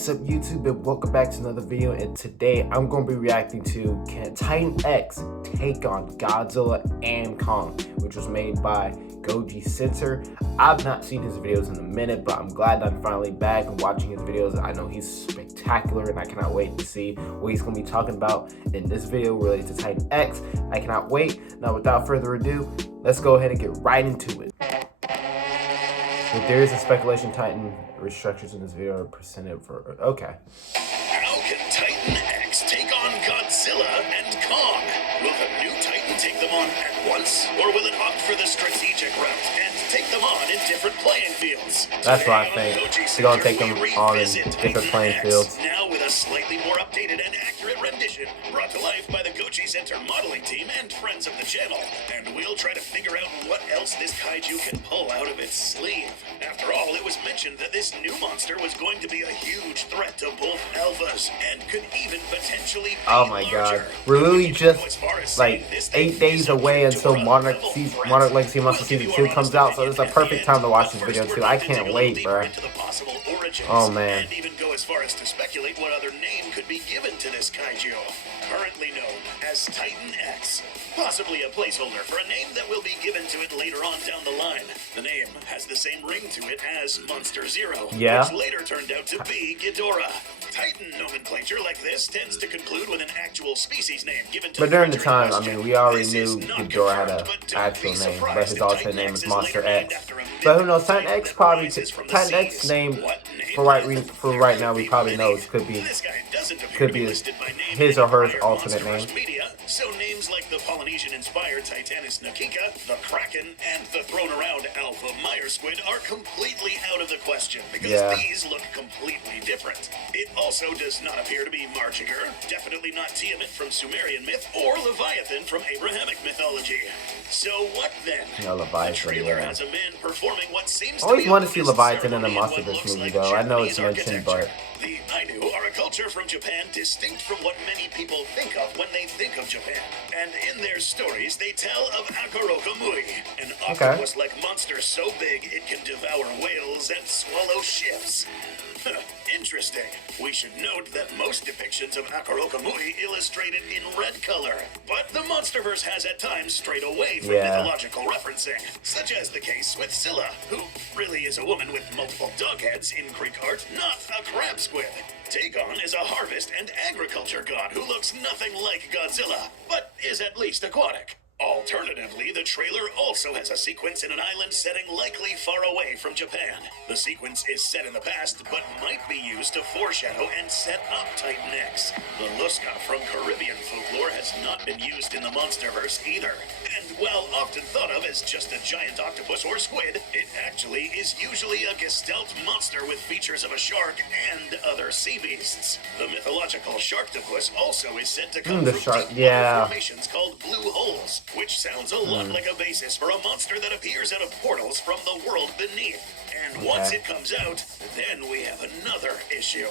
What's up YouTube, and welcome back to another video. And today I'm going to be reacting to Can Titan X take on Godzilla and Kong, which was made by Godzilla. I've not seen his videos in a minute, but I'm glad I'm finally back and watching his videos. I know he's spectacular and I cannot wait to see what he's going to be talking about in this video related to Titan X. I cannot wait. Now without further ado, let's go ahead and get right into it. If there is a speculation, Titan restructures in this video are presented for. Okay. How can Titan X take on Godzilla and Kong? Will the new Titan take them on at once, or will it opt for the strategic route and take them on in different playing fields? That's what I think. They're gonna take them on in different playing fields. Now with a slightly more updated and accurate rendition, brought to life by the Goji Center modeling team and friends of the channel. And we'll try to figure out what else this kaiju can pull out of its sleeve. After all, it was mentioned that this new monster was going to be a huge threat to both alphas and could even potentially be Oh my god. We're literally just like 8 days away until Monarch Legacy Monster Season 2 comes out, so it's a perfect time to watch this video too. I can't wait, bro. Oh man. And even go as far as to speculate what other name could be given to this kaiju. Currently known as Titan X. Possibly a placeholder for a name that will be given to it later on down the line. The name has the same ring to it as Monster Zero, which later turned out to be Ghidorah. Titan nomenclature like this tends to conclude with an actual species name given to. But during the time, I mean, we already knew Ghidorah had an actual name, but his alternate name is Monster X. But who knows? Titan X probably Titan X name for right now we probably know could be his or her alternate name. So names like the Polynesian-inspired Titanus Nakika, the Kraken, and the thrown-around Alpha Meyer Squid are completely out of the question because these look completely different. It also does not appear to be Marchiger, definitely not Tiamat from Sumerian myth, or Leviathan from Abrahamic mythology. So what then? The trailer has a man performing what seems to be always want to see Leviathan in a Monsterverse movie, though. I know it's mentioned, but the Ainu are a culture from Japan distinct from what many people think of when they think of Japan. And in their stories, they tell of Akaroka Mui, an octopus-like monster so big it can devour whales and swallow ships. Interesting. We should note that most depictions of Akaroka Mui illustrated in red color, but the Monsterverse has at times strayed away from mythological referencing, such as the case with Scylla, who really is a woman with multiple dog heads in Greek art, not a crab squid. Dagon is a harvest and agriculture god who looks nothing like Godzilla, but is at least aquatic. Alternatively, the trailer also has a sequence in an island setting likely far away from Japan. The sequence is set in the past, but might be used to foreshadow and set up Titan X. The Lusca from Caribbean folklore has not been used in the Monsterverse either. And while often thought of as just a giant octopus or squid, it actually is usually a gestalt monster with features of a shark and other sea beasts. The mythological Sharktopus also is said to come from formations called blue holes, which sounds a lot like a basis for a monster that appears out of portals from the world beneath. And once it comes out, then we have another issue.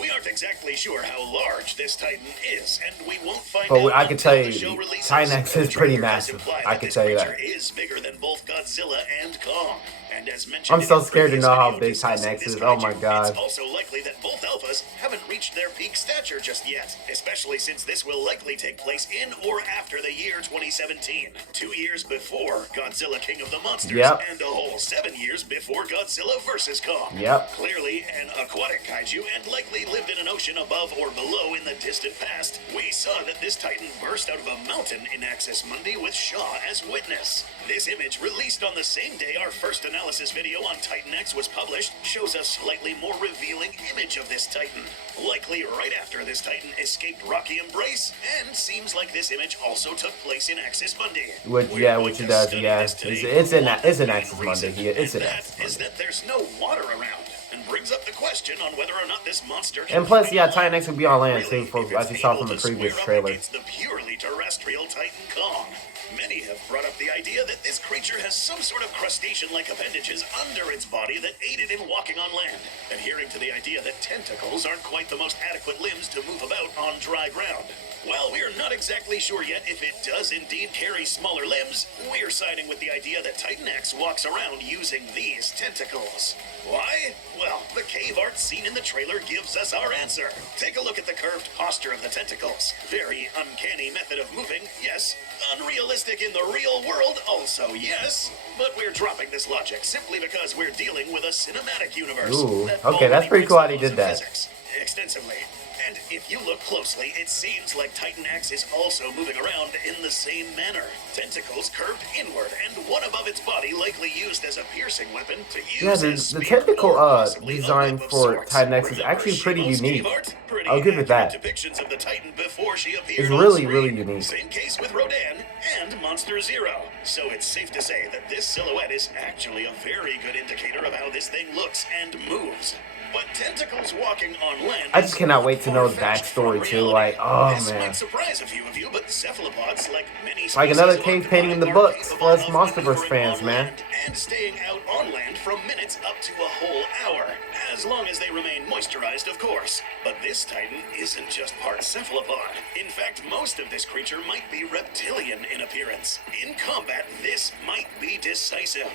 We aren't exactly sure how large this Titan is, and we won't find out I can tell you, the show releases. Titan X is pretty massive. I can tell you that. Is bigger than both Godzilla and Kong. And as mentioned, I'm so scared to know how big Titan X is. Oh my god. It's also likely that both alphas haven't reached their peak stature just yet, especially since this will likely take place in or after the year 2017, 2 years before Godzilla King of the Monsters, and a whole 7 years before Godzilla vs. Kong. Clearly an aquatic kaiju and likely lived in an ocean above or below in the distant past. We saw that this Titan burst out of a mountain in Access Mundi with Shaw as witness. This image, released on the same day our first analysis video on Titan X was published, shows a slightly more revealing image of this Titan. Likely right after this Titan escaped Rocky Embrace, and seems like this image also took place in Access Mundi. Which it does, It's in Access Mundi. It's in Access Mundi. Is that there's no water around, and brings up the question on whether or not this monster can. And plus, Titan X would be on land too, as you saw from the previous trailer. It's the purely terrestrial Titan Kong. Many have brought up the idea that this creature has some sort of crustacean-like appendages under its body that aid it in walking on land, adhering to the idea that tentacles aren't quite the most adequate limbs to move about on dry ground. While we're not exactly sure yet if it does indeed carry smaller limbs, we're siding with the idea that Titan X walks around using these tentacles. Why? Well, the cave art seen in the trailer gives us our answer. Take a look at the curved posture of the tentacles. Very uncanny method of moving, yes. Unrealistic in the real world, also yes. But we're dropping this logic simply because we're dealing with a cinematic universe. Ooh, okay, that's pretty cool how they did that. Extensively. And if you look closely, it seems like Titan X is also moving around in the same manner. Tentacles curved inward, and one above its body likely used as a piercing weapon to use as the spear technical or possibly a design whip of for sorts. Titan X is Remember actually pretty Shilo's unique. cave art? Pretty I'll give it that. accurate depictions of the Titan before she appeared It's on really, screen. really unique. Same case with Rodan and Monster Zero. So it's safe to say that this silhouette is actually a very good indicator of how this thing looks and moves. But tentacles walking on land. I just cannot wait to know his backstory too. Like, oh this man, might surprise a few of you, but cephalopods, like many like another species cave of painting in the octopod, are books capable for us of MonsterVerse maneuvering fans, on man. land and staying out on land from minutes up to a whole hour, as long as they remain moisturized, of course. But this Titan isn't just part cephalopod. In fact, most of this creature might be reptilian in appearance. In combat, this might be decisive.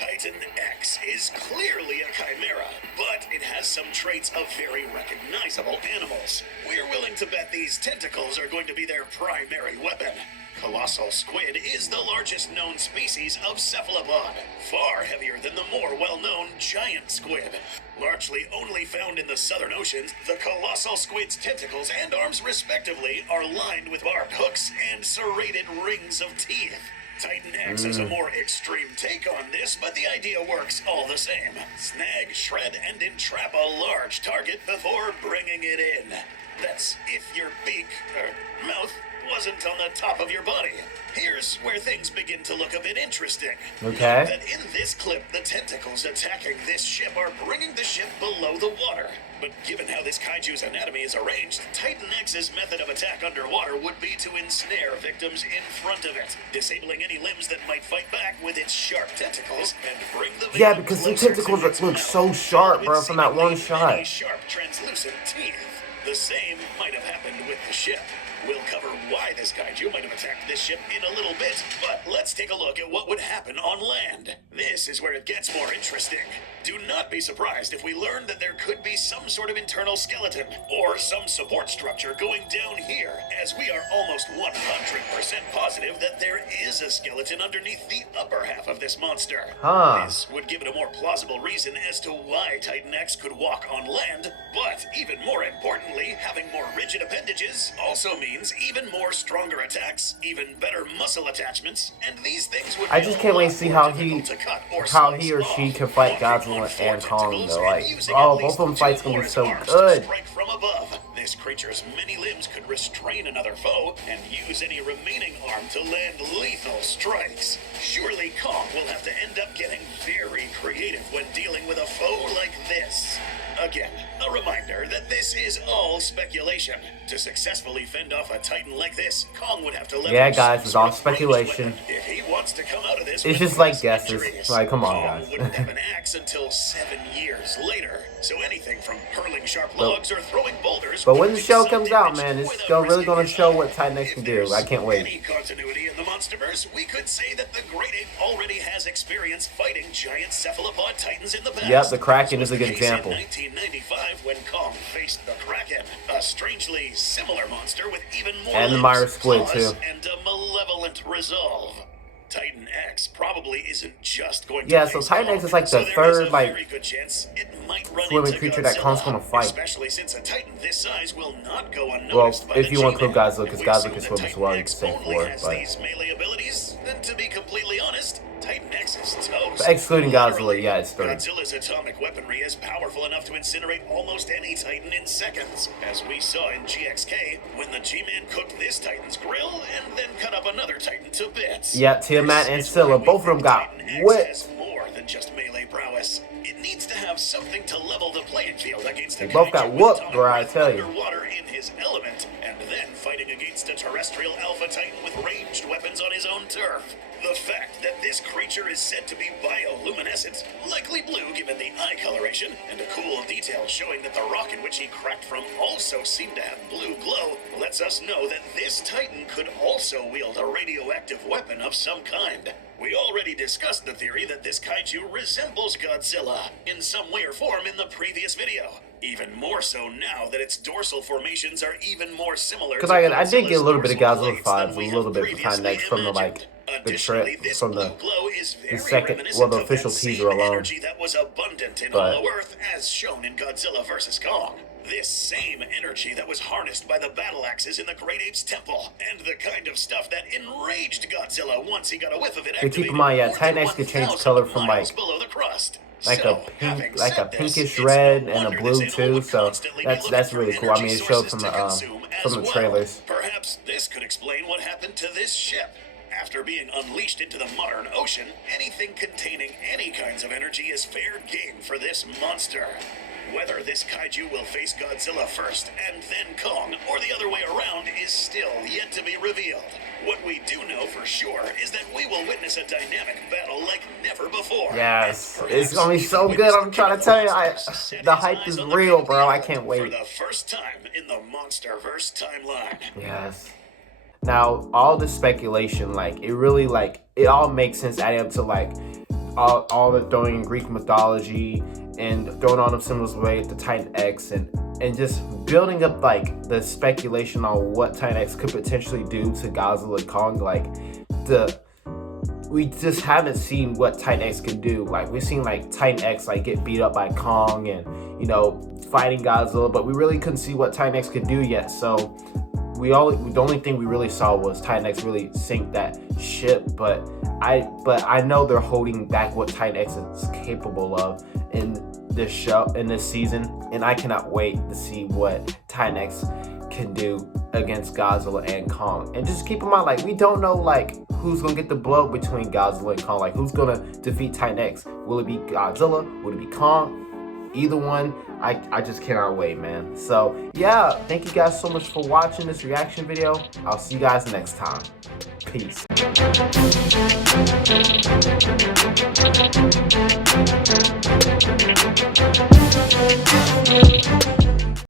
Titan X is clearly a chimera, but it has some traits of very recognizable animals. We're willing to bet these tentacles are going to be their primary weapon. Colossal squid is the largest known species of cephalopod, far heavier than the more well-known giant squid. Largely only found in the southern oceans, the colossal squid's tentacles and arms respectively are lined with barbed hooks and serrated rings of teeth. Titan X is a more extreme take on this, but the idea works all the same. Snag, shred, and entrap a large target before bringing it in. That's if your beak, or mouth, wasn't on the top of your body. Here's where things begin to look a bit interesting. Okay. That in this clip, the tentacles attacking this ship are bringing the ship below the water. But given how this kaiju's anatomy is arranged, Titan X's method of attack underwater would be to ensnare victims in front of it, disabling any limbs that might fight back with its sharp tentacles and bring the victim Yeah, because the closer tentacles to its look mouth, so sharp, with bro, from that one seemingly many shot. sharp, translucent teeth. The same might have happened with the ship. We'll cover why this kaiju might have attacked this ship in a little bit, but let's take a look at what would happen on land. This is where it gets more interesting. Do not be surprised if we learn that there could be some sort of internal skeleton or some support structure going down here, as we are almost 100% positive that there is a skeleton underneath the upper half of this monster. This would give it a more plausible reason as to why Titan X could walk on land, but even more importantly, having more rigid appendages also means even more stronger attacks, even better muscle attachments, and these things would I just can't wait to see how he or she can fight Godzilla and Kong though. Like, oh, both of them fights gonna be so good. From above. This creature's many limbs could restrain another foe and use any remaining arm to land lethal strikes. Surely Kong will have to end up getting very creative when dealing with a foe like this. Again, a reminder that this is all speculation. To successfully fend off a Titan like this, Kong would have to leverage. Yeah, guys, it's all speculation. If he wants to come out of this, It's with just like less guesses. injuries, Like, come on, Kong guys. wouldn't have an axe until 7 years later. So anything from hurling sharp logs or throwing boulders. But when would the do show some comes out, damage man, it's without really gonna risking show his what life. Titan X can If do. there's I can't wait. Any continuity in the MonsterVerse, we could say that the Great Ape already has experience fighting giant cephalopod titans in the past. Yep, the Kraken is a good This was the case example. In 1995, when Kong faced the Kraken, a strangely similar monster with even more And the limbs, Myra Squid, claws, too. and a malevolent resolve. Titan X probably isn't just going to Yeah, so face Titan Kong, X is like so the there is third, a like, very good chance it might run swimming into creature that Kong's gonna Godzilla, fight. especially since a Titan this size will not go Well, unnoticed by if the you want to G-Men. include Godzilla, because If we Godzilla assume can that swim as Titan well, you can X say only four, has but these melee abilities, then to be completely honest, Titan X is toast. But excluding Godzilla, Literally, yeah, it's third. Godzilla's atomic weaponry is powerful enough to incinerate almost any Titan in seconds, as we saw in GXK when the G-Man cooked this Titan's grill and then cut up another Titan to bits. yeah, Tiamat and This is Scylla, why we both of them think got Titan X whipped. has more than just melee prowess. It needs to have something to level the playing field against a They both got kaiju with whooped, atomic bro, I breath tell you. underwater in his element, and then fighting against a terrestrial extraterrestrial Alpha Titan with ranged weapons on his own turf. The fact that this creature is said to be bioluminescent, likely blue given the eye coloration, and a cool detail showing that the rock in which he cracked from also seemed to have blue glow, lets us know that this Titan could also wield a radioactive weapon of some kind. We already discussed the theory that this kaiju resembles Godzilla in some way or form in the previous video. Even more so now that its dorsal formations are even more similar. Because I did get a little bit of Godzilla vibes, a little bit of Titan X from the the second, well, the official teaser alone. That was abundant in Hollow Earth, as shown in Godzilla vs. Kong. This same energy that was harnessed by the battle axes in the Great Ape's temple, and the kind of stuff that enraged Godzilla once he got a whiff of it. Keep in mind, Titan X could change color from like a pinkish red and a blue too, so that's really cool. I mean, it showed from the trailers. Perhaps this could explain what happened to this ship. After being unleashed into the modern ocean, anything containing any kinds of energy is fair game for this monster. Whether this kaiju will face Godzilla first and then Kong, or the other way around, is still yet to be revealed. What we do know for sure is that we will witness a dynamic battle like never before. Yes, it's gonna be so good. I'm trying to tell you, the hype is real, bro. I can't wait. For the first time in the MonsterVerse timeline. Yes. Now, all this speculation, it all makes sense adding up to all the throwing in Greek mythology and throwing on a similar way to Titan X and just building up the speculation on what Titan X could potentially do to Godzilla Kong. We just haven't seen what Titan X can do. We've seen Titan X get beat up by Kong and fighting Godzilla, but we really couldn't see what Titan X could do yet. So the only thing we really saw was Titan X really sink that ship, but I know they're holding back what Titan X is capable of in this season, and I cannot wait to see what Titan X can do against Godzilla and Kong. And just keep in mind, we don't know who's gonna get the blow between Godzilla and Kong. Who's gonna defeat Titan X? Will it be Godzilla? Will it be Kong? Either one. I just cannot wait, man. So yeah, thank you guys so much for watching this reaction video. I'll see you guys next time. Peace.